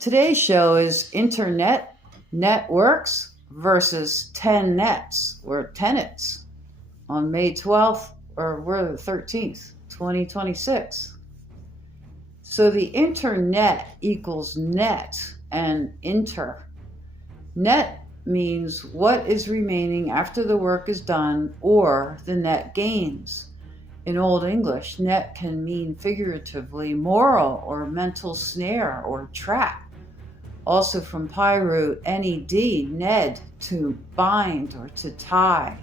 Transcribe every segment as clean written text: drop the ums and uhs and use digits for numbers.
Today's show is Internet Networks versus 10 Nets or Tenets on May 12th or we're the 13th, 2026. So the Internet equals net and inter. Net means what is remaining after the work is done or the net gains. In Old English, net can mean figuratively moral or mental snare or trap. Also from Pi root ned, ned, to bind or to tie.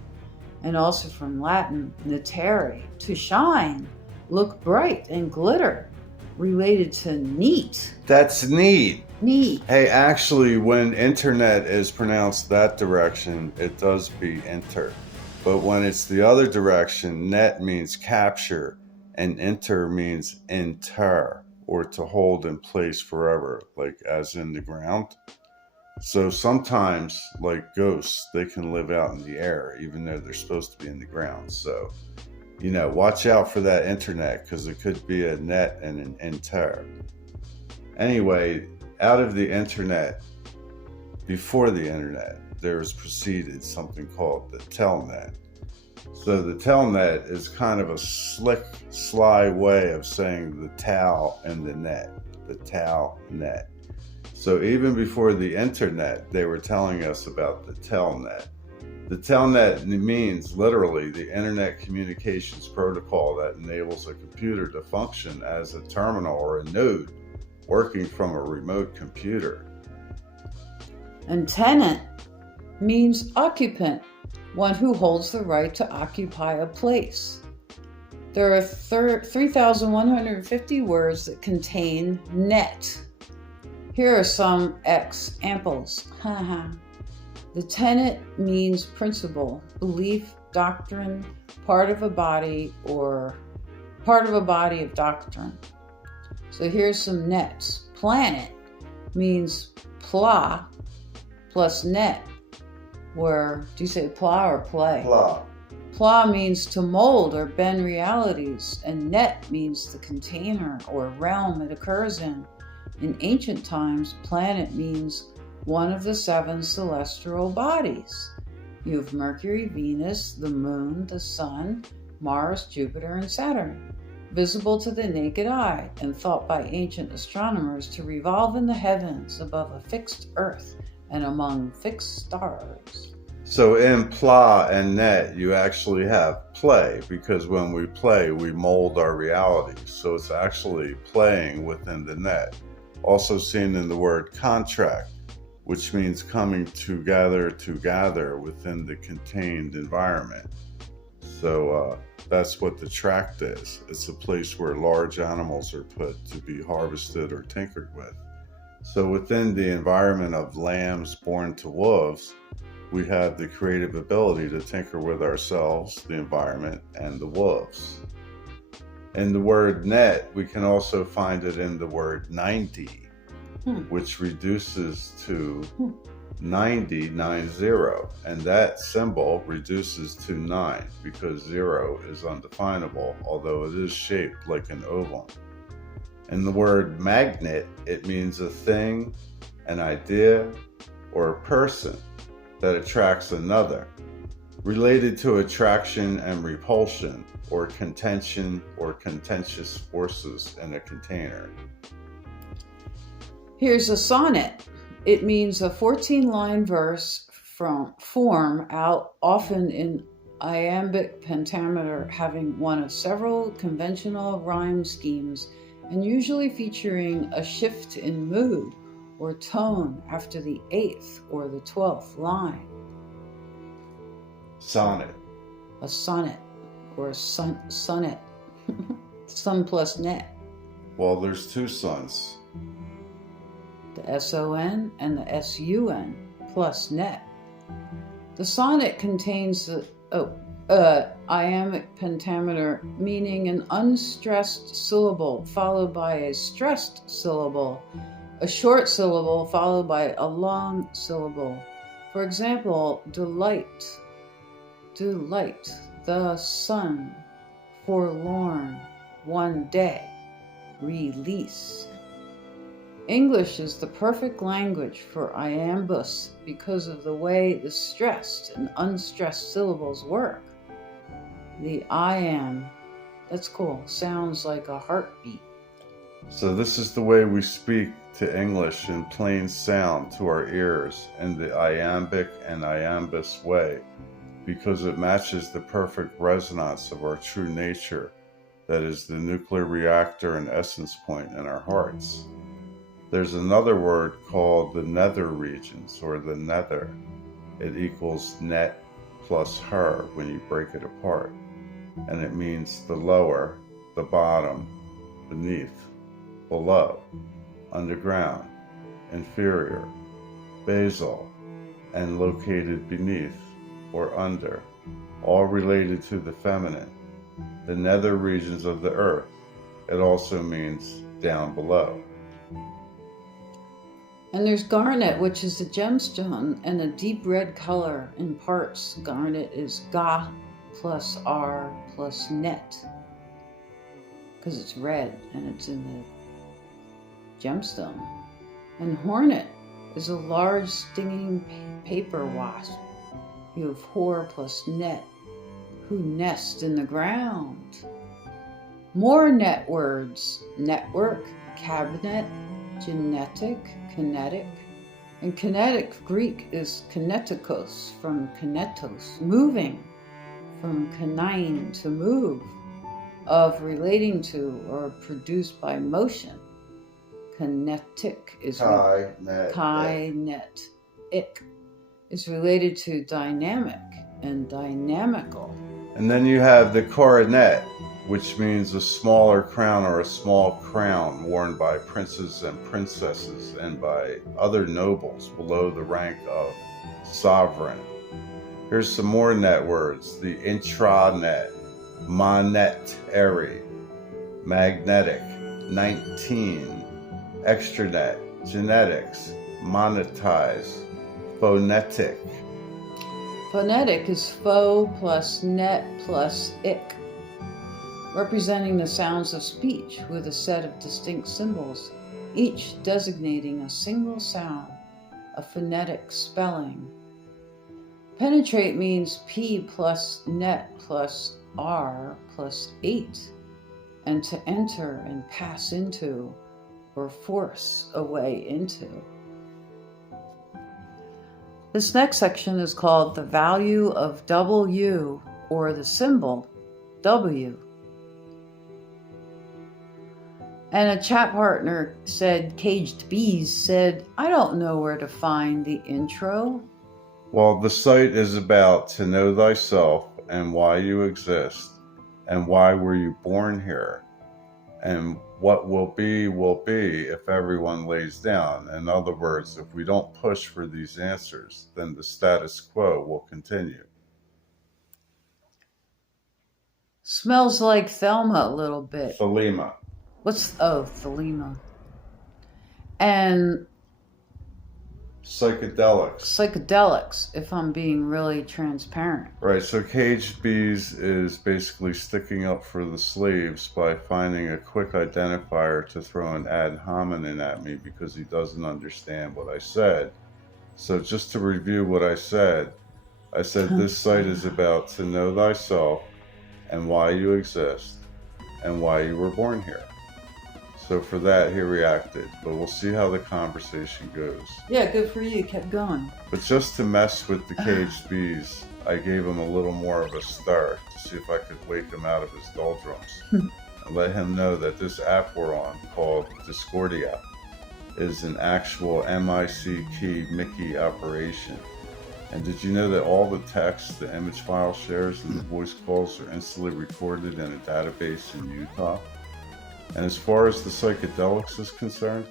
And also from Latin natare, to shine, look bright and glitter, related to neat. That's neat. Neat. Hey, actually, when internet is pronounced that direction, it does be enter. But when it's the other direction, net means capture, and inter means inter, or to hold in place forever, like as in the ground. So sometimes, like ghosts, they can live out in the air, even though they're supposed to be in the ground. So, watch out for that internet, because it could be a net and an inter. Anyway, out of the internet, before the internet, there was preceded something called the Telnet. So the Telnet is kind of a slick, sly way of saying the Tau and the net, the Tau net. So even before the internet, they were telling us about the Telnet. The Telnet means literally the Internet Communications Protocol that enables a computer to function as a terminal or a node working from a remote computer. And tenant means occupant, one who holds the right to occupy a place. There are 3,150 words that contain net. Here are some examples. The tenet means principle, belief, doctrine, part of a body, or part of a body of doctrine. So here's some nets. Planet means pla plus net, where, do you say pla or play? Pla. Pla means to mold or bend realities, and net means the container or realm it occurs in. In ancient times, planet means one of the 7 celestial bodies. You have Mercury, Venus, the Moon, the Sun, Mars, Jupiter, and Saturn, visible to the naked eye and thought by ancient astronomers to revolve in the heavens above a fixed earth and among fixed stars. So in pla and net, you actually have play, because when we play, we mold our reality. So it's actually playing within the net. Also seen in the word contract, which means coming together within the contained environment. So that's what the tract is. It's a place where large animals are put to be harvested or tinkered with. So within the environment of lambs born to wolves, we have the creative ability to tinker with ourselves, the environment, and the wolves. In the word net, we can also find it in the word 90, which reduces to 90, and that symbol reduces to 9 because 0 is undefinable, although it is shaped like an oval. In the word magnet, it means a thing, an idea, or a person that attracts another, related to attraction and repulsion, or contention or contentious forces in a container. Here's a sonnet. It means a 14-line verse form out often in iambic pentameter, having one of several conventional rhyme schemes and usually featuring a shift in mood or tone after the 8th or the 12th line. Sonnet. A sonnet or a sonnet. Sun plus net. Well, there's 2 suns. The SON and the SUN plus net. The sonnet contains the iambic pentameter, meaning an unstressed syllable followed by a stressed syllable, a short syllable followed by a long syllable. For example, delight, the sun, forlorn, one day, release. English is the perfect language for iambus because of the way the stressed and unstressed syllables work. The iamb, that's cool, sounds like a heartbeat. So this is the way we speak to English in plain sound to our ears in the iambic and iambus way, because it matches the perfect resonance of our true nature, that is the nuclear reactor and essence point in our hearts. There's another word called the nether regions, or the nether. It equals net plus her when you break it apart, and it means the lower, the bottom, beneath, below, underground, inferior, basal, and located beneath or under, all related to the feminine, the nether regions of the earth. It also means down below. And there's garnet, which is a gemstone and a deep red color in parts. Garnet is Ga plus R plus net, because it's red and it's in the gemstone. And hornet is a large stinging paper wasp. You have whore plus net, who nest in the ground. More net words: network, cabinet, genetic, kinetic. And kinetic Greek is kinetikos, from kinetos, moving, from kinein, to move, of relating to or produced by motion. Kinetic is kinet. Ik is related to dynamic and dynamical. And then you have the coronet, which means a smaller crown or a small crown worn by princes and princesses and by other nobles below the rank of sovereign. Here's some more net words: the intranet, monet, magnetic, 19, extranet, genetics, monetize, phonetic. Phonetic is pho plus net plus ik, representing the sounds of speech with a set of distinct symbols, each designating a single sound, a phonetic spelling. Penetrate means P plus net plus R plus 8, and to enter and pass into, or force a way into. This next section is called the value of W, or the symbol W. And a chat partner said, Caged Bees said, I don't know where to find the intro. Well, the site is about to know thyself and why you exist, and why were you born here, and what will be if everyone lays down. In other words, if we don't push for these answers, then the status quo will continue. Smells like Thelma a little bit. Thelema. Thelema. And psychedelics, if I'm being really transparent. Right, so Caged Bees is basically sticking up for the slaves by finding a quick identifier to throw an ad hominem at me because he doesn't understand what I said. So just to review what I said this site is about to know thyself and why you exist and why you were born here. So for that, he reacted, but we'll see how the conversation goes. Yeah, good for you. Kept going. But just to mess with the Caged Bees, I gave him a little more of a stir to see if I could wake him out of his doldrums and let him know that this app we're on, called Discordia, is an actual MIC key Mickey operation. And did you know that all the text, the image file shares, and the voice calls are instantly recorded in a database in Utah? And as far as the psychedelics is concerned,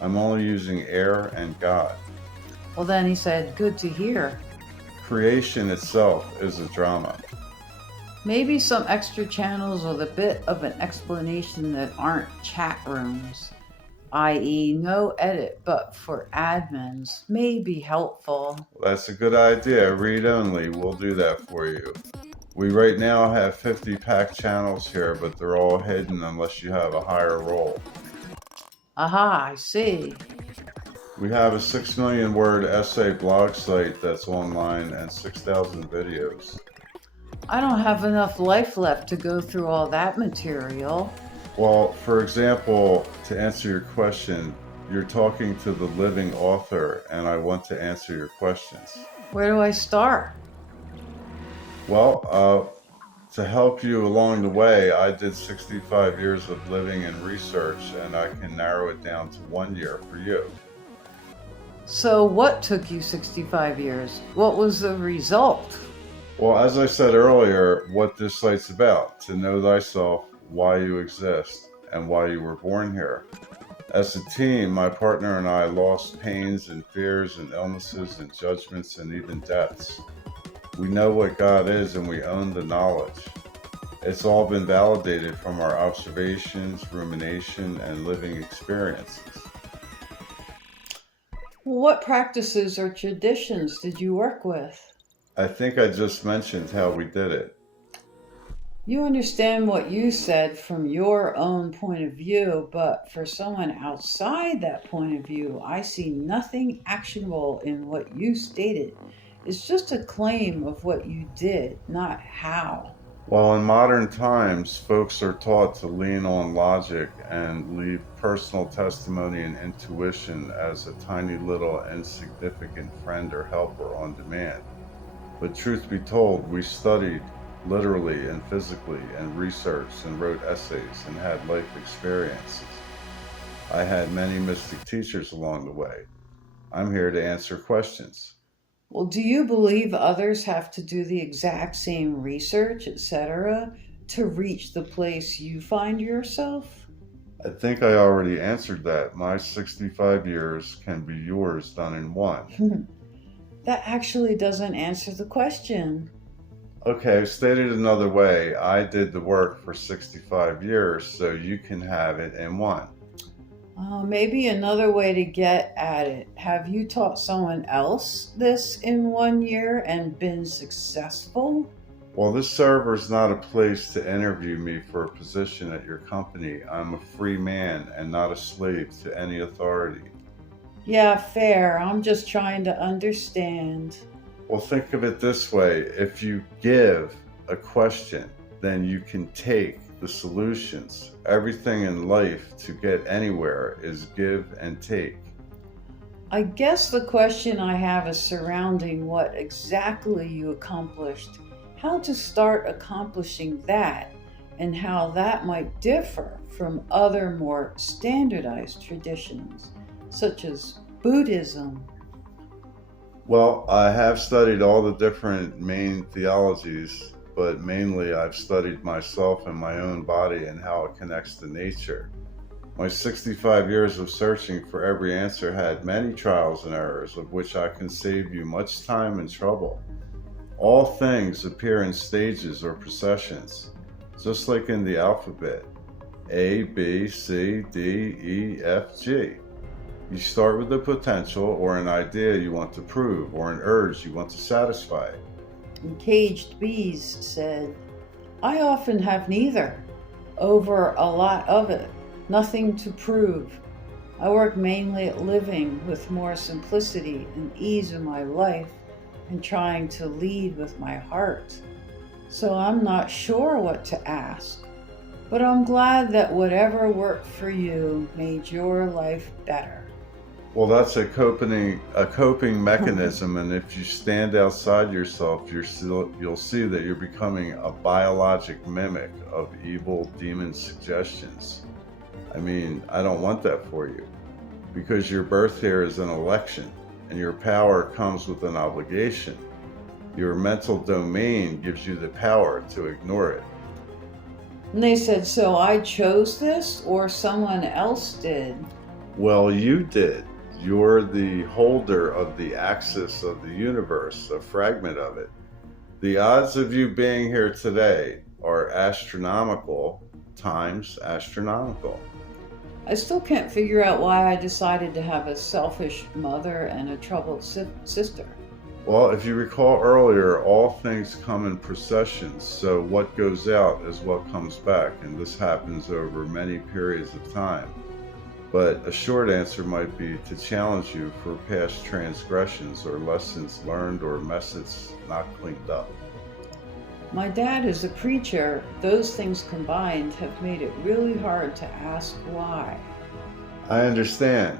I'm only using air and God. Well, then he said, good to hear. Creation itself is a drama. Maybe some extra channels with a bit of an explanation that aren't chat rooms, i.e. no edit, but for admins, may be helpful. Well, that's a good idea. Read only. We'll do that for you. We right now have 50 packed channels here, but they're all hidden unless you have a higher role. Aha, I see. We have a 6 million word essay blog site that's online and 6,000 videos. I don't have enough life left to go through all that material. Well, for example, to answer your question, you're talking to the living author, and I want to answer your questions. Where do I start? Well, to help you along the way, I did 65 years of living and research, and I can narrow it down to 1 year for you. So what took you 65 years? What was the result? Well, as I said earlier, what this site's about, to know thyself, why you exist, and why you were born here. As a team, my partner and I lost pains and fears and illnesses and judgments and even deaths. We know what God is and we own the knowledge. It's all been validated from our observations, rumination, and living experiences. What practices or traditions did you work with? I think I just mentioned how we did it. You understand what you said from your own point of view, but for someone outside that point of view, I see nothing actionable in what you stated. It's just a claim of what you did, not how. Well, in modern times, folks are taught to lean on logic and leave personal testimony and intuition as a tiny little insignificant friend or helper on demand. But truth be told, we studied literally and physically and researched and wrote essays and had life experiences. I had many mystic teachers along the way. I'm here to answer questions. Well, do you believe others have to do the exact same research, etc., to reach the place you find yourself? I think I already answered that. My 65 years can be yours done in one. That actually doesn't answer the question. Okay, stated another way, I did the work for 65 years, so you can have it in one. Maybe another way to get at it. Have you taught someone else this in 1 year and been successful? Well, this server's not a place to interview me for a position at your company. I'm a free man and not a slave to any authority. Yeah, fair. I'm just trying to understand. Well, think of it this way. If you give a question, then you can take the solutions. Everything in life to get anywhere is give and take. I guess the question I have is surrounding what exactly you accomplished, how to start accomplishing that, and how that might differ from other more standardized traditions, such as Buddhism. Well, I have studied all the different main theologies, but mainly I've studied myself and my own body and how it connects to nature. My 65 years of searching for every answer had many trials and errors, of which I can save you much time and trouble. All things appear in stages or processions, just like in the alphabet. A, B, C, D, E, F, G. You start with a potential or an idea you want to prove or an urge you want to satisfy. And Caged Bees said, I often have neither, over a lot of it, nothing to prove. I work mainly at living with more simplicity and ease in my life and trying to lead with my heart. So I'm not sure what to ask, but I'm glad that whatever worked for you made your life better. Well, that's a coping mechanism, and if you stand outside yourself, you'll see that you're becoming a biologic mimic of evil demon suggestions. I mean, I don't want that for you, because your birth here is an election, and your power comes with an obligation. Your mental domain gives you the power to ignore it. And they said, so I chose this or someone else did? Well, you did. You're the holder of the axis of the universe, a fragment of it. The odds of you being here today are astronomical times astronomical. I still can't figure out why I decided to have a selfish mother and a troubled sister. Well, if you recall earlier, all things come in processions, so what goes out is what comes back, and this happens over many periods of time. but a short answer might be to challenge you for past transgressions or lessons learned or messes not cleaned up. My dad is a preacher. Those things combined have made it really hard to ask why. I understand.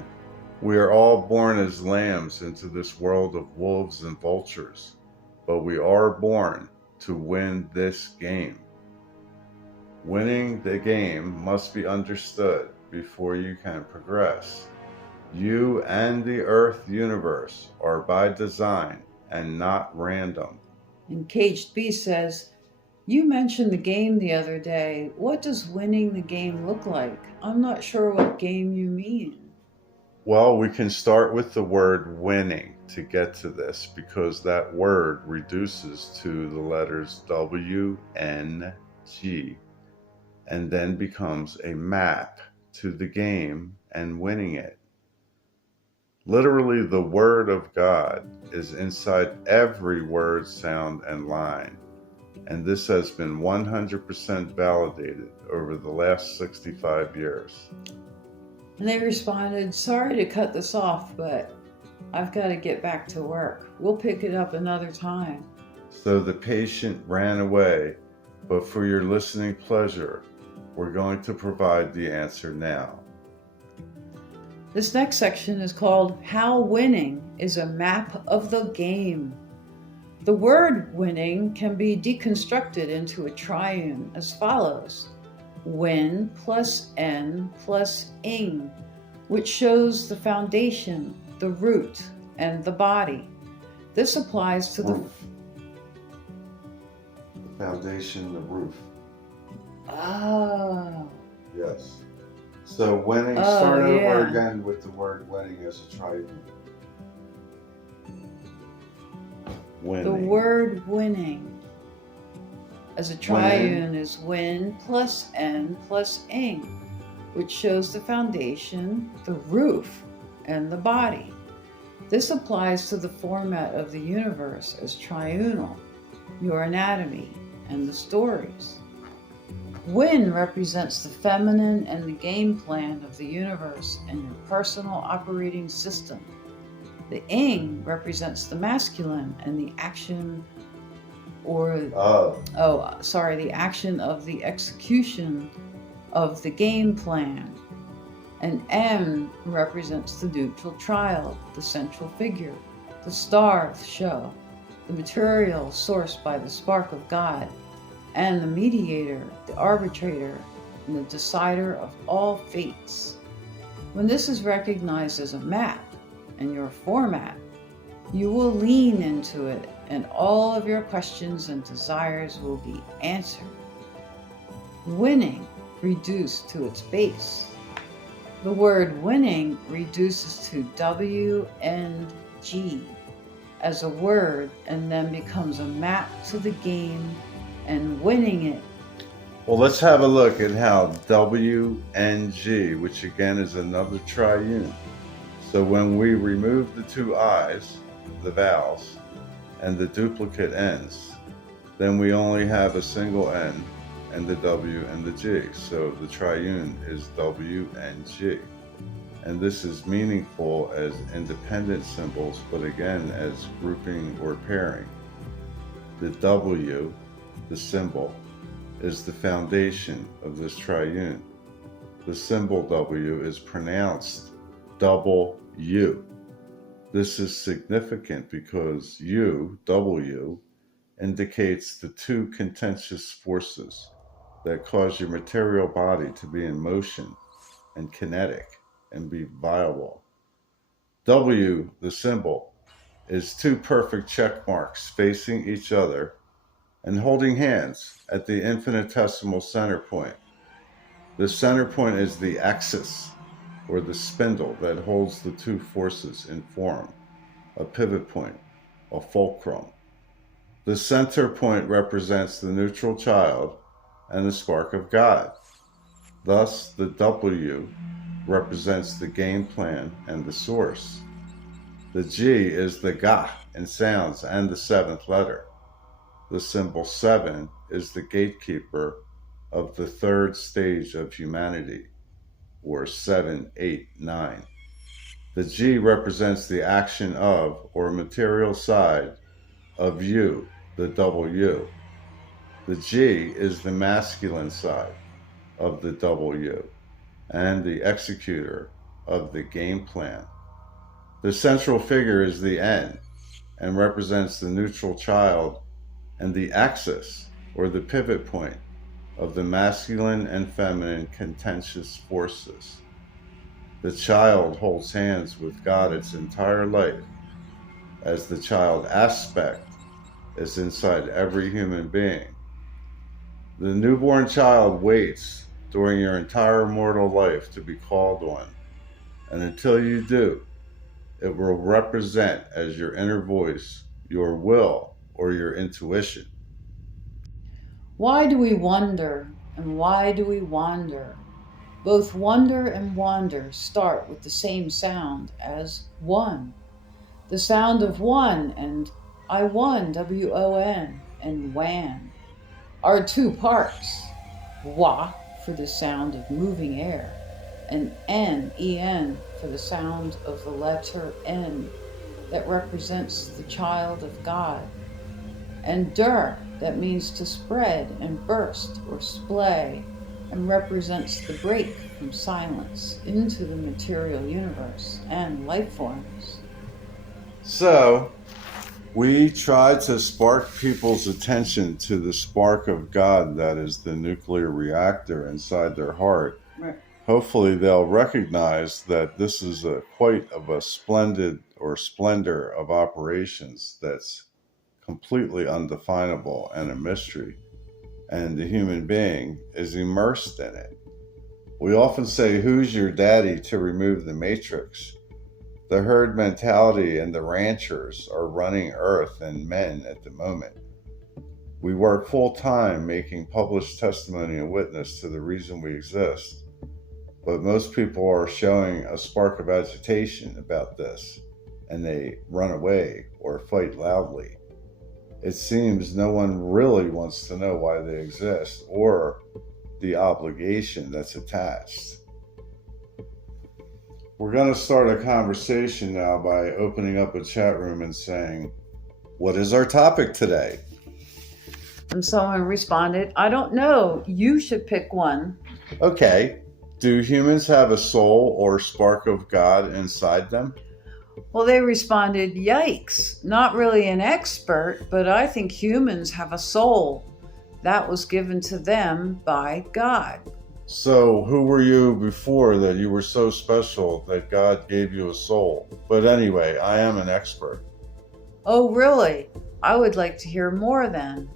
We are all born as lambs into this world of wolves and vultures, but we are born to win this game. Winning the game must be understood before you can progress. You and the Earth universe are by design and not random. And Caged Bee says, "You mentioned the game the other day. What does winning the game look like? I'm not sure what game you mean." Well, we can start with the word winning to get to this because that word reduces to the letters W, N, G, and then becomes a map to the game and winning it. Literally, the Word of God is inside every word, sound, and line. And this has been 100% validated over the last 65 years. And they responded, "Sorry to cut this off, but I've got to get back to work. We'll pick it up another time." So the patient ran away, but for your listening pleasure, we're going to provide the answer now. This next section is called How Winning is a Map of the Game. The word winning can be deconstructed into a triune as follows: win plus n plus ing, which shows the foundation, the root, and the body. This applies to the foundation, the roof. Oh. Yes. So winning, start over again with the word winning as a triune. Winning. The word winning as a triune is win plus n plus ing, which shows the foundation, the roof, and the body. This applies to the format of the universe as triunal, your anatomy, and the stories. Win represents the feminine and the game plan of the universe and your personal operating system. The ing represents the masculine and the action the action of the execution of the game plan. And M represents the neutral child, the central figure, the star of the show, the material sourced by the spark of God, and the mediator, the arbitrator, and the decider of all fates. When this is recognized as a map and your format, you will lean into it and all of your questions and desires will be answered. Winning reduced to its base. The word winning reduces to W and G as a word and then becomes a map to the game and winning it. Well, let's have a look at how W and G, which again is another triune. So when we remove the two I's, the vowels, and the duplicate N's, then we only have a single N and the W and the G. So the triune is W and G. And this is meaningful as independent symbols, but again as grouping or pairing. The W, the symbol, is the foundation of this triune. The symbol W is pronounced double U. This is significant because U, W, indicates the two contentious forces that cause your material body to be in motion and kinetic and be viable. W, the symbol, is two perfect check marks facing each other and holding hands at the infinitesimal center point. The center point is the axis, or the spindle that holds the two forces in form, a pivot point, a fulcrum. The center point represents the neutral child and the spark of God. Thus, the W represents the game plan and the source. The G is the Ga in sounds and the seventh letter. The symbol 7 is the gatekeeper of the third stage of humanity. or 7, 8, 9. The G represents the action of or material side of you, the double U. The G is the masculine side of the double U and the executor of the game plan. The central figure is the N and represents the neutral child and the axis or the pivot point of the masculine and feminine contentious forces. The child holds hands with God its entire life, as the child aspect is inside every human being. The newborn child waits during your entire mortal life to be called on, and until you do, it will represent as your inner voice, your will, or your intuition. Why do we wonder, and why do we wander? Both wonder and wander start with the same sound as one. The sound of one and I won, W-O-N, and wan are two parts. Wa for the sound of moving air, and N, E-N, for the sound of the letter N that represents the child of God, and Der, that means to spread and burst or splay, and represents the break from silence into the material universe and life forms. So, we try to spark people's attention to the spark of God that is the nuclear reactor inside their heart. Right. Hopefully they'll recognize that this is quite of a splendid or splendor of operations that's completely undefinable and a mystery, and the human being is immersed in it. We often say, who's your daddy, to remove the matrix. The herd mentality and the ranchers are running earth and men at the moment. We work full time making published testimony and witness to the reason we exist, but most people are showing a spark of agitation about this, and they run away or fight loudly. It seems no one really wants to know why they exist or the obligation that's attached. We're going to start a conversation now by opening up a chat room and saying, what is our topic today? And someone responded, I don't know, you should pick one. Okay. Do humans have a soul or spark of God inside them? Well, they responded, yikes, not really an expert, but I think humans have a soul that was given to them by God. So who were you before that you were so special that God gave you a soul? But anyway, I am an expert. Oh, really? I would like to hear more then.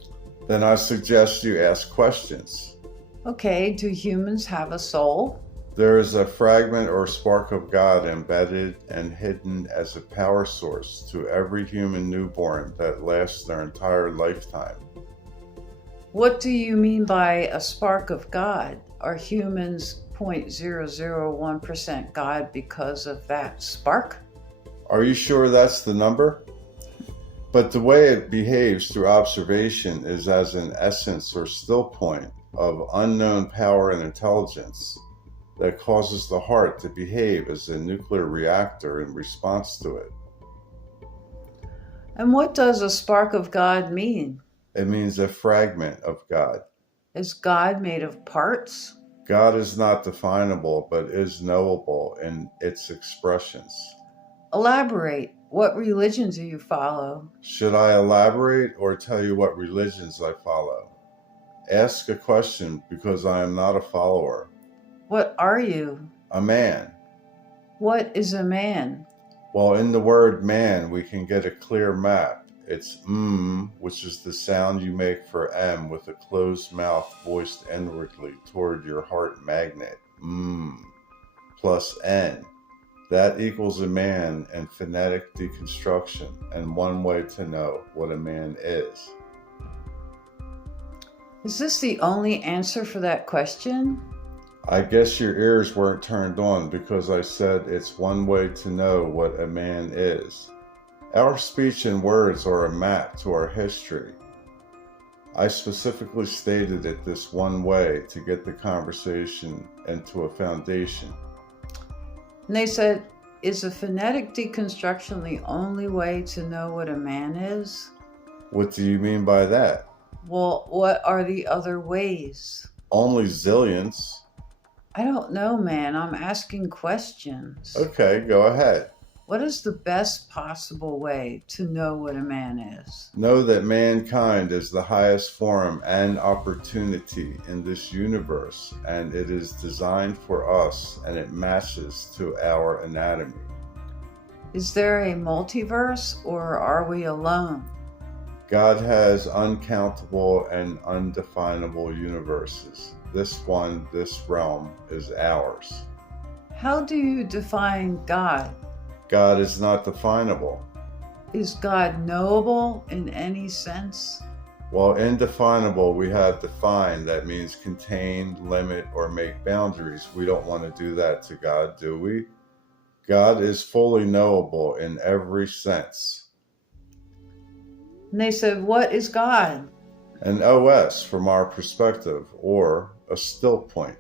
Then I suggest you ask questions. Okay, do humans have a soul? There is a fragment or spark of God embedded and hidden as a power source to every human newborn that lasts their entire lifetime. What do you mean by a spark of God? Are humans 0.001% God because of that spark? Are you sure that's the number? But the way it behaves through observation is as an essence or still point of unknown power and intelligence that causes the heart to behave as a nuclear reactor in response to it. And what does a spark of God mean? It means a fragment of God. Is God made of parts? God is not definable, but is knowable in its expressions. Elaborate. What religion do you follow? Should I elaborate or tell you what religions I follow? Ask a question because I am not a follower. What are you? A man. What is a man? Well, in the word man, we can get a clear map. It's which is the sound you make for M with a closed mouth voiced inwardly toward your heart magnet. Plus N. That equals a man in phonetic deconstruction and one way to know what a man is. Is this the only answer for that question? I guess your ears weren't turned on because I said it's one way to know what a man is. Our speech and words are a map to our history. I specifically stated it this one way to get the conversation into a foundation. And they said, is a phonetic deconstruction the only way to know what a man is? What do you mean by that? Well, what are the other ways? Only zillions. I don't know, man. I'm asking questions. Okay, go ahead. What is the best possible way to know what a man is? Know that mankind is the highest form and opportunity in this universe, and it is designed for us, and it matches to our anatomy. Is there a multiverse, or are we alone? God has uncountable and undefinable universes. This one, this realm, is ours. How do you define God? God is not definable. Is God knowable in any sense? While indefinable, we have defined. That means contain, limit, or make boundaries. We don't want to do that to God, do we? God is fully knowable in every sense. And they said, what is God? An OS from our perspective, or a still point.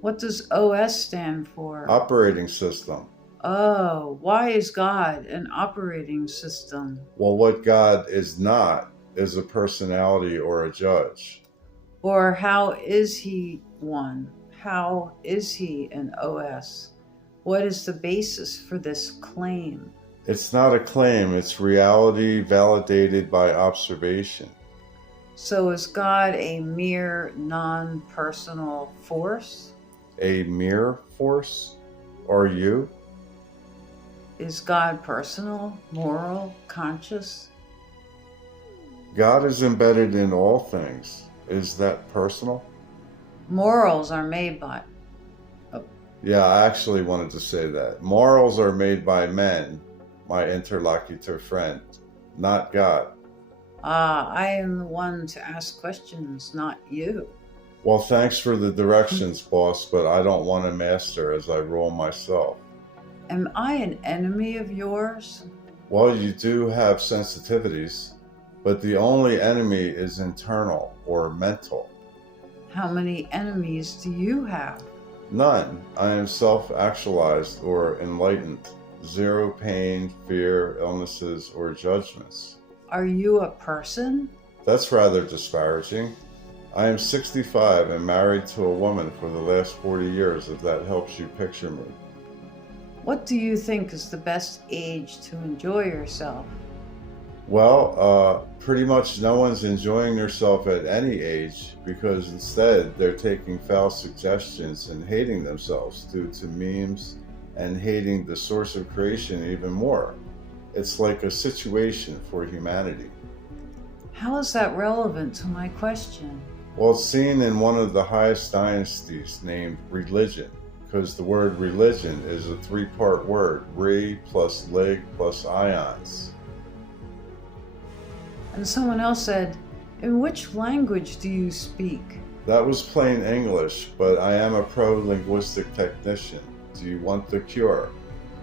What does OS stand for? Operating system. Oh, why is God an operating system? Well, what God is not is a personality or a judge. Or how is he one? How is he an OS? What is the basis for this claim? It's not a claim, it's reality validated by observation. So is God a mere non-personal force? A mere force? Are you? Is God personal, moral, conscious? God is embedded in all things. Is that personal? Morals are made by... Yeah, I actually wanted to say that. Morals are made by men, my interlocutor friend, not God. I am the one to ask questions, not you. Well, thanks for the directions, boss, but I don't want to master as I rule myself. Am I an enemy of yours? Well, you do have sensitivities, but the only enemy is internal or mental. How many enemies do you have? None. I am self-actualized or enlightened. Zero pain, fear, illnesses, or judgments. Are you a person? That's rather disparaging. I am 65 and married to a woman for the last 40 years, if that helps you picture me. What do you think is the best age to enjoy yourself? Well, pretty much no one's enjoying themselves at any age, because instead they're taking foul suggestions and hating themselves due to memes and hating the source of creation even more. It's like a situation for humanity. How is that relevant to my question? Well, it's seen in one of the highest dynasties named religion, because the word religion is a three-part word, re plus lig plus ions. And someone else said, in which language do you speak? That was plain English, but I am a pro-linguistic technician. Do you want the cure?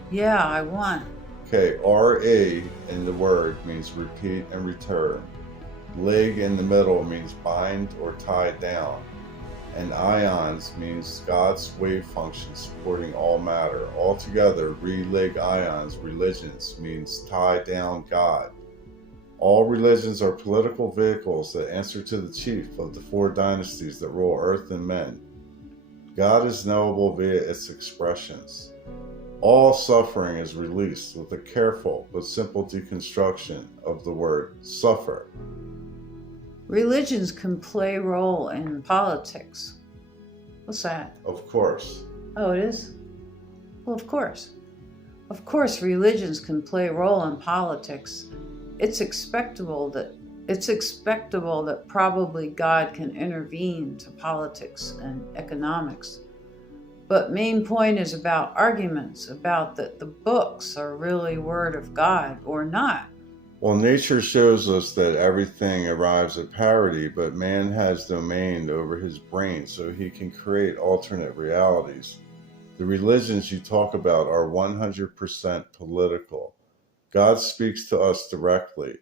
Yeah, I want. Okay, R-E in the word means repeat and return. Lig in the middle means bind or tie down. And ions means God's wave function supporting all matter. Altogether, re-lig ions, religions, means tie down God. All religions are political vehicles that answer to the chief of the four dynasties that rule earth and men. God is knowable via its expressions. All suffering is released with a careful but simple deconstruction of the word suffer. Religions can play a role in politics. What's that? Of course. Oh, it is? Well, of course. Of course, religions can play a role in politics. It's expectable that probably God can intervene to politics and economics. But main point is about arguments about that the books are really word of God or not. Well, nature shows us that everything arrives at parity, but man has domain over his brain so he can create alternate realities. The religions you talk about are 100% political. God speaks to us directly.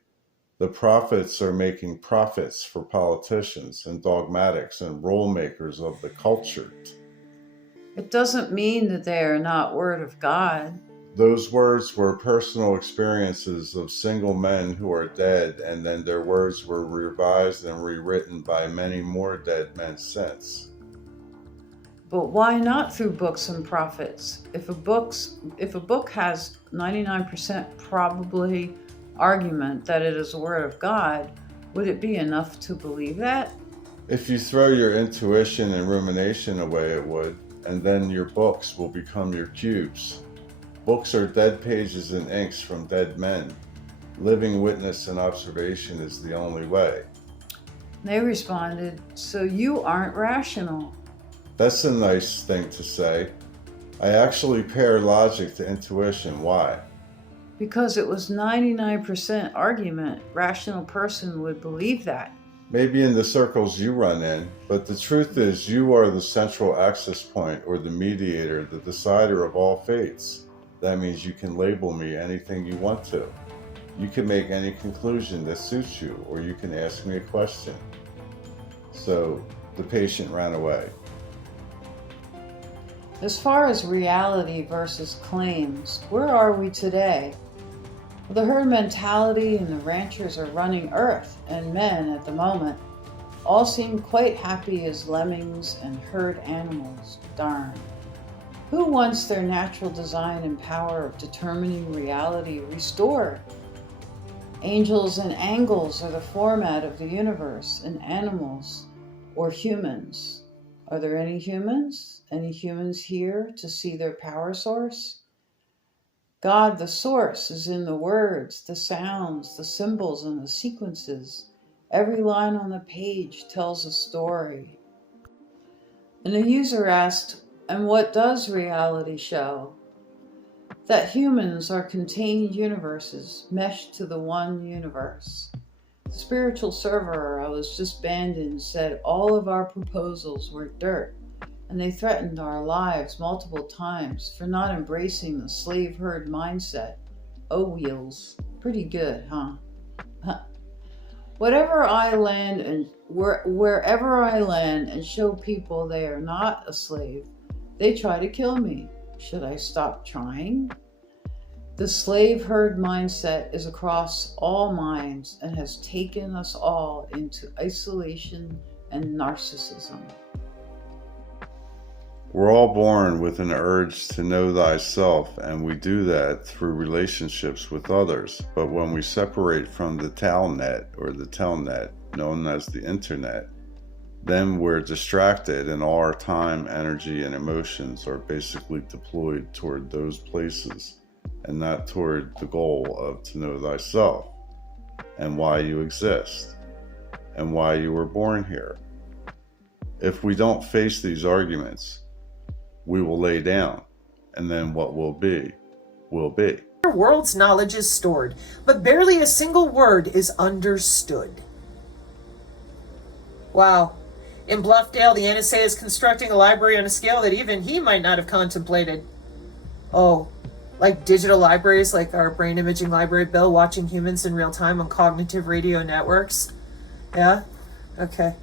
The prophets are making profits for politicians and dogmatics and rule makers of the cultured. It doesn't mean that they are not word of God. Those words were personal experiences of single men who are dead, and then their words were revised and rewritten by many more dead men since. But why not through books and prophets? If a book has 99% probably argument that it is the word of God, would it be enough to believe that? If you throw your intuition and rumination away, it would, and then your books will become your cubes. Books are dead pages and inks from dead men. Living witness and observation is the only way. They responded, so you aren't rational. That's a nice thing to say. I actually pair logic to intuition. Why? Because it was 99% argument. Rational person would believe that. Maybe in the circles you run in, but the truth is you are the central access point or the mediator, the decider of all fates. That means you can label me anything you want to. You can make any conclusion that suits you, or you can ask me a question. So the patient ran away. As far as reality versus claims, where are we today? The herd mentality and the ranchers are running earth, and men at the moment all seem quite happy as lemmings and herd animals. Darn. Who wants their natural design and power of determining reality restored? Angels and angles are the format of the universe, and animals or humans. Are there any humans? Any humans here to see their power source? God, the source, is in the words, the sounds, the symbols, and the sequences. Every line on the page tells a story. And the user asked, and what does reality show? That humans are contained universes meshed to the one universe. The spiritual server I was just banned in said all of our proposals were dirt, and they threatened our lives multiple times for not embracing the slave herd mindset. Oh, wheels. Pretty good, huh? Wherever I land and show people they are not a slave, they try to kill me. Should I stop trying? The slave herd mindset is across all minds and has taken us all into isolation and narcissism. We're all born with an urge to know thyself, and we do that through relationships with others. But when we separate from the Telnet or the Telnet, known as the Internet, then we're distracted, and all our time, energy, and emotions are basically deployed toward those places and not toward the goal of to know thyself and why you exist and why you were born here. If we don't face these arguments, we will lay down, and then what will be, will be. The world's knowledge is stored, but barely a single word is understood. Wow. In Bluffdale, the NSA is constructing a library on a scale that even he might not have contemplated. Oh, like digital libraries like our brain imaging library, Bill, watching humans in real time on cognitive radio networks? Yeah? Okay.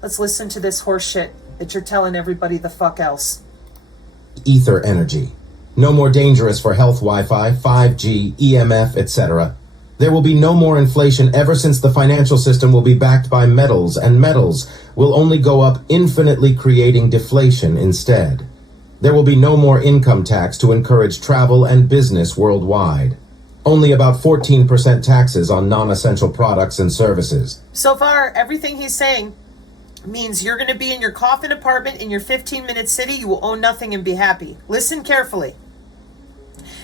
Let's listen to this horse shit that you're telling everybody the fuck else. Ether energy. No more dangerous for health Wi-Fi, 5G, EMF, etc. There will be no more inflation ever since the financial system will be backed by metals, and metals will only go up infinitely, creating deflation instead. There will be no more income tax to encourage travel and business worldwide. Only about 14% taxes on non-essential products and services. So far, everything he's saying means you're going to be in your coffin apartment in your 15-minute city. You will own nothing and be happy. Listen carefully.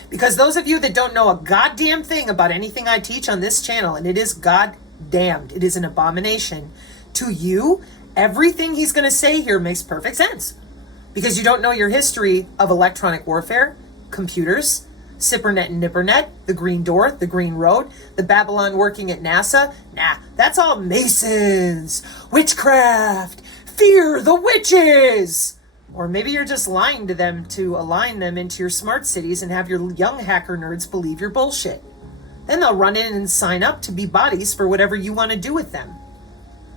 Because those of you that don't know a goddamn thing about anything I teach on this channel, and it is goddamned, it is an abomination, to you, everything he's going to say here makes perfect sense. Because you don't know your history of electronic warfare, computers, Sippernet and Nippernet, the Green Door, the Green Road, the Babylon working at NASA. Nah, that's all Masons, witchcraft, fear the witches. Or maybe you're just lying to them to align them into your smart cities and have your young hacker nerds believe your bullshit. Then they'll run in and sign up to be bodies for whatever you want to do with them.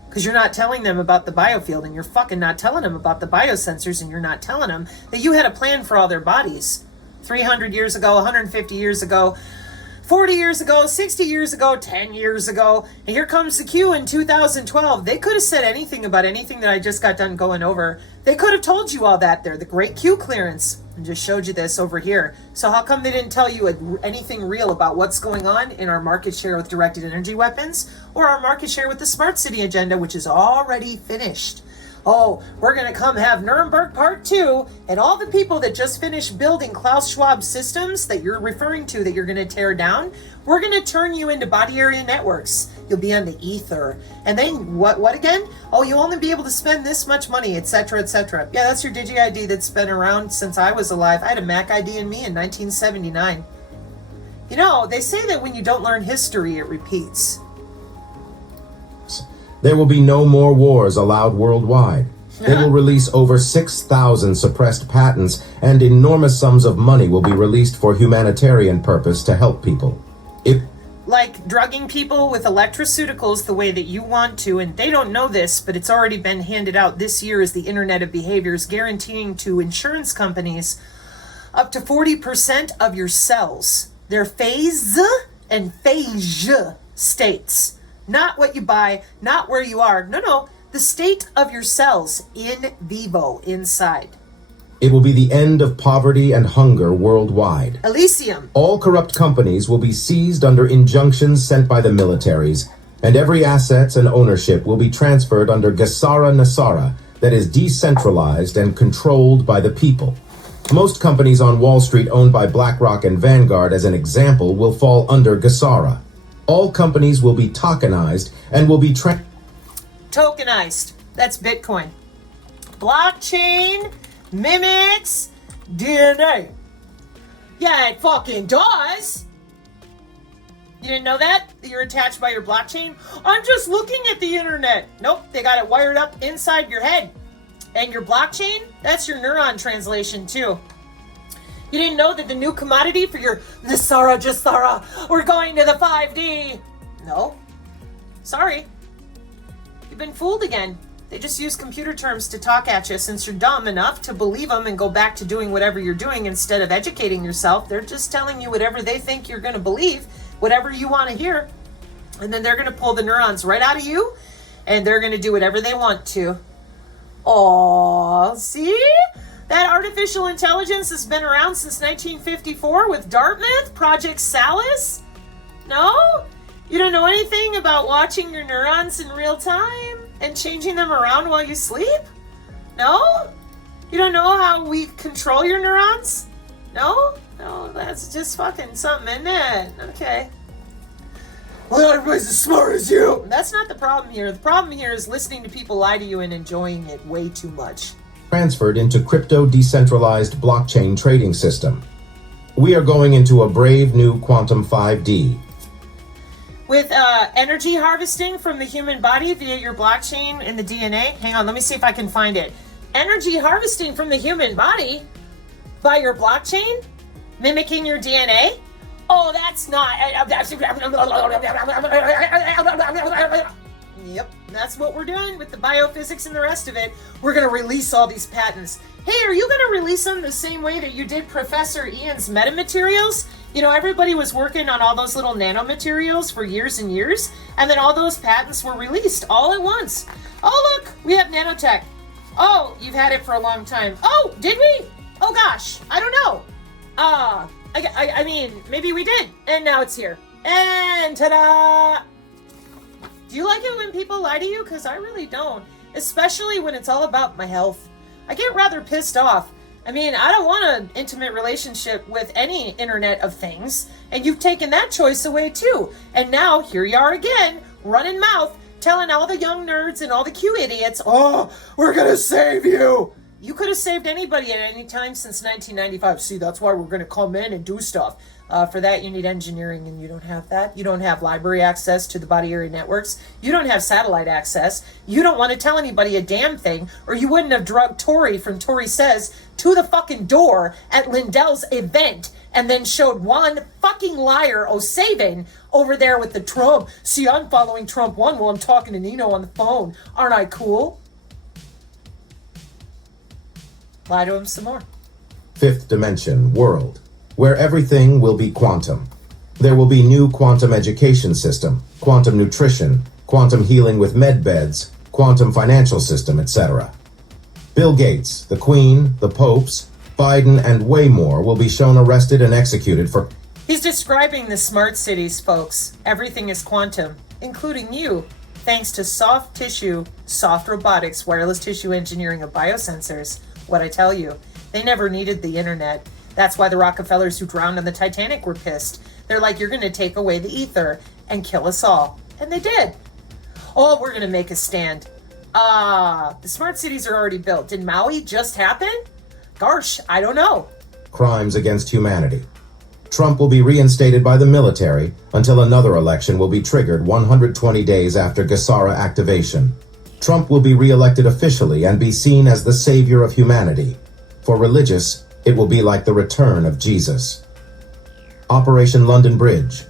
Because you're not telling them about the biofield, and you're fucking not telling them about the biosensors, and you're not telling them that you had a plan for all their bodies 300 years ago, 150 years ago, 40 years ago, 60 years ago, 10 years ago. And here comes the Q in 2012. They could have said anything about anything that I just got done going over. They could have told you all that there. The great Q clearance. And just showed you this over here. So how come they didn't tell you anything real about what's going on in our market share with directed energy weapons, or our market share with the smart city agenda, which is already finished? Oh, we're going to come have Nuremberg Part 2, and all the people that just finished building Klaus Schwab systems that you're referring to that you're going to tear down, we're going to turn you into body area networks. You'll be on the ether. And then what again? Oh, you'll only be able to spend this much money, etc., etc. Yeah, that's your Digi ID that's been around since I was alive. I had a Mac ID in me in 1979. You know, they say that when you don't learn history, it repeats. There will be no more wars allowed worldwide. They will release over 6,000 suppressed patents, and enormous sums of money will be released for humanitarian purpose to help people. Like drugging people with electroceuticals the way that you want to, and they don't know this, but it's already been handed out this year as the Internet of Behaviors, guaranteeing to insurance companies up to 40% of your cells, their phase and phage states. Not what you buy, not where you are. No, the state of your cells in vivo, inside. It will be the end of poverty and hunger worldwide. Elysium. All corrupt companies will be seized under injunctions sent by the militaries, and every assets and ownership will be transferred under Gesara Nasara, that is decentralized and controlled by the people. Most companies on Wall Street owned by BlackRock and Vanguard, as an example, will fall under Gesara. All companies will be tokenized and will be tokenized. That's Bitcoin. Blockchain mimics DNA. Yeah, it fucking does. You didn't know that? That you're attached by your blockchain? I'm just looking at the internet. Nope, they got it wired up inside your head. And your blockchain, that's your neuron translation too. You didn't know that the new commodity for your Nisara Jasara, we're going to the 5D. No. Sorry. You've been fooled again. They just use computer terms to talk at you since you're dumb enough to believe them and go back to doing whatever you're doing instead of educating yourself. They're just telling you whatever they think you're going to believe, whatever you want to hear. And then they're going to pull the neurons right out of you and they're going to do whatever they want to. Aw, see? That artificial intelligence has been around since 1954 with Dartmouth, Project Salus? No? You don't know anything about watching your neurons in real time and changing them around while you sleep? No? You don't know how we control your neurons? No? No, that's just fucking something, isn't it? Okay. Well, everybody's as smart as you. That's not the problem here. The problem here is listening to people lie to you and enjoying it way too much. Transferred into crypto decentralized blockchain trading system. We are going into a brave new quantum 5D. With energy harvesting from the human body via your blockchain and the DNA. Hang on, let me see if I can find it. Energy harvesting from the human body by your blockchain? Mimicking your DNA? Oh, that's not... Yep, that's what we're doing with the biophysics and the rest of it. We're going to release all these patents. Hey, are you going to release them the same way that you did Professor Ian's metamaterials? You know, everybody was working on all those little nanomaterials for years and years, and then all those patents were released all at once. Oh, look, we have nanotech. Oh, you've had it for a long time. Oh, did we? Oh, gosh, I don't know. I mean, maybe we did, and now it's here. And ta-da! Do you like it when people lie to you? Because I really don't. Especially when it's all about my health. I get rather pissed off. I mean, I don't want an intimate relationship with any Internet of Things. And you've taken that choice away too. And now, here you are again, running mouth, telling all the young nerds and all the Q idiots, oh, we're gonna save you. You could have saved anybody at any time since 1995. See, that's why we're gonna come in and do stuff. For that, you need engineering, and you don't have that. You don't have library access to the body area networks. You don't have satellite access. You don't want to tell anybody a damn thing, or you wouldn't have drugged Tori from Tori Says to the fucking door at Lindell's event and then showed one fucking liar, O'Savin, over there with the Trump. See, I'm following Trump 1 while I'm talking to Nino on the phone. Aren't I cool? Lie to him some more. Fifth dimension, world, where everything will be quantum. There will be new quantum education system, quantum nutrition, quantum healing with med beds, quantum financial system, etc. Bill Gates, the Queen, the popes, Biden, and way more will be shown arrested and executed for... He's describing the smart cities, folks. Everything is quantum, including you, thanks to soft tissue, soft robotics, wireless tissue engineering of biosensors. What I tell you, they never needed the internet. That's why the Rockefellers who drowned on the Titanic were pissed. They're like, you're going to take away the ether and kill us all. And they did. Oh, we're going to make a stand. The smart cities are already built. Did Maui just happen? Gosh, I don't know. Crimes against humanity. Trump will be reinstated by the military until another election will be triggered 120 days after GESARA activation. Trump will be re-elected officially and be seen as the savior of humanity. For religious, it will be like the return of Jesus. Operation London Bridge.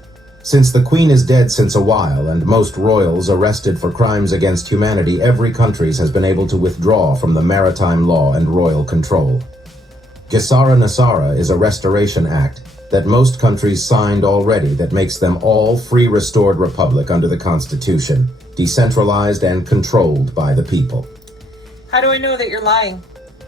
Since the Queen is dead since a while and most royals arrested for crimes against humanity, every country has been able to withdraw from the maritime law and royal control. GESARA Nasara is a restoration act that most countries signed already that makes them all free restored republic under the Constitution, decentralized and controlled by the people. How do I know that you're lying?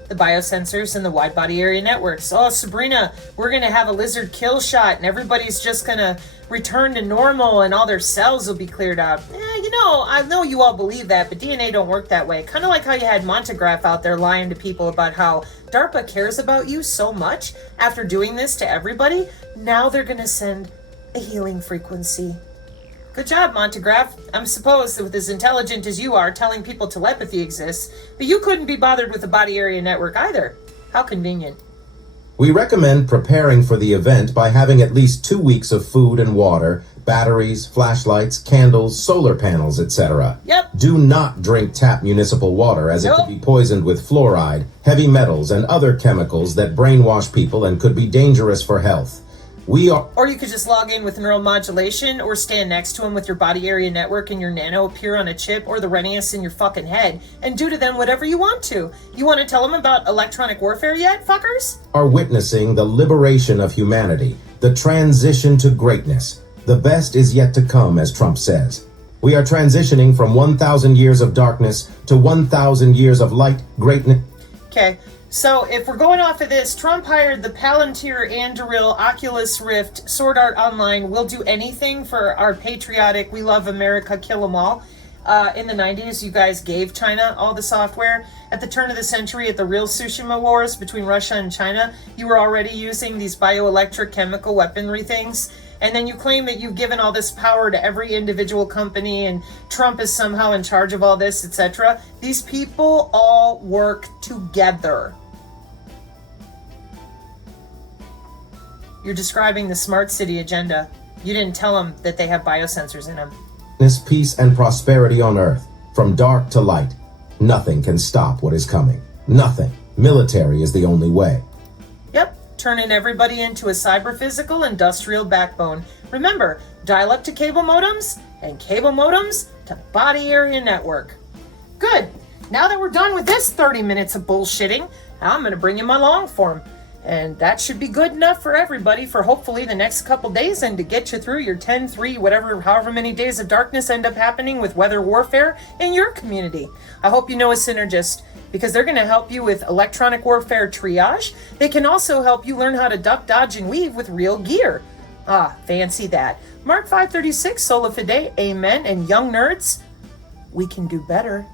The biosensors and the wide body area networks. Oh, Sabrina, we're going to have a lizard kill shot and everybody's just going to return to normal and all their cells will be cleared out. I know you all believe that, but DNA don't work that way. Kind of like how you had Montegraph out there lying to people about how DARPA cares about you so much. After doing this to everybody, now they're going to send a healing frequency. Good job, Montegraph. I'm supposed that with as intelligent as you are, telling people telepathy exists, but you couldn't be bothered with the body area network either. How convenient. We recommend preparing for the event by having at least 2 weeks of food and water, batteries, flashlights, candles, solar panels, etc. Yep. Do not drink tap municipal water as it could be poisoned with fluoride, heavy metals, and other chemicals that brainwash people and could be dangerous for health. Or you could just log in with neuromodulation or stand next to them with your body area network and your nano appear on a chip or the Renius in your fucking head and do to them whatever you want to. You want to tell them about electronic warfare yet, fuckers? Are witnessing the liberation of humanity, the transition to greatness. The best is yet to come, as Trump says. We are transitioning from 1,000 years of darkness to 1,000 years of light, greatness. Okay. So if we're going off of this, Trump hired the Palantir, Anduril, Oculus Rift, Sword Art Online, will do anything for our patriotic, we love America, kill them all. In the 90s, you guys gave China all the software. At the turn of the century, at the real Tsushima wars between Russia and China, you were already using these bioelectric chemical weaponry things. And then you claim that you've given all this power to every individual company and Trump is somehow in charge of all this, etc. These people all work together. You're describing the smart city agenda. You didn't tell them that they have biosensors in them. Peace and prosperity on earth, from dark to light. Nothing can stop what is coming. Nothing. Military is the only way. Yep, turning everybody into a cyber-physical industrial backbone. Remember, dial up to cable modems and cable modems to body area network. Good. Now that we're done with this 30 minutes of bullshitting, I'm going to bring you my long form. And that should be good enough for everybody for hopefully the next couple days and to get you through your 10-3, however many days of darkness end up happening with weather warfare in your community. I hope you know a synergist because they're going to help you with electronic warfare triage. They can also help you learn how to duck, dodge, and weave with real gear. Ah, fancy that. Mark 536, Sola Fide, Amen, and young nerds, we can do better.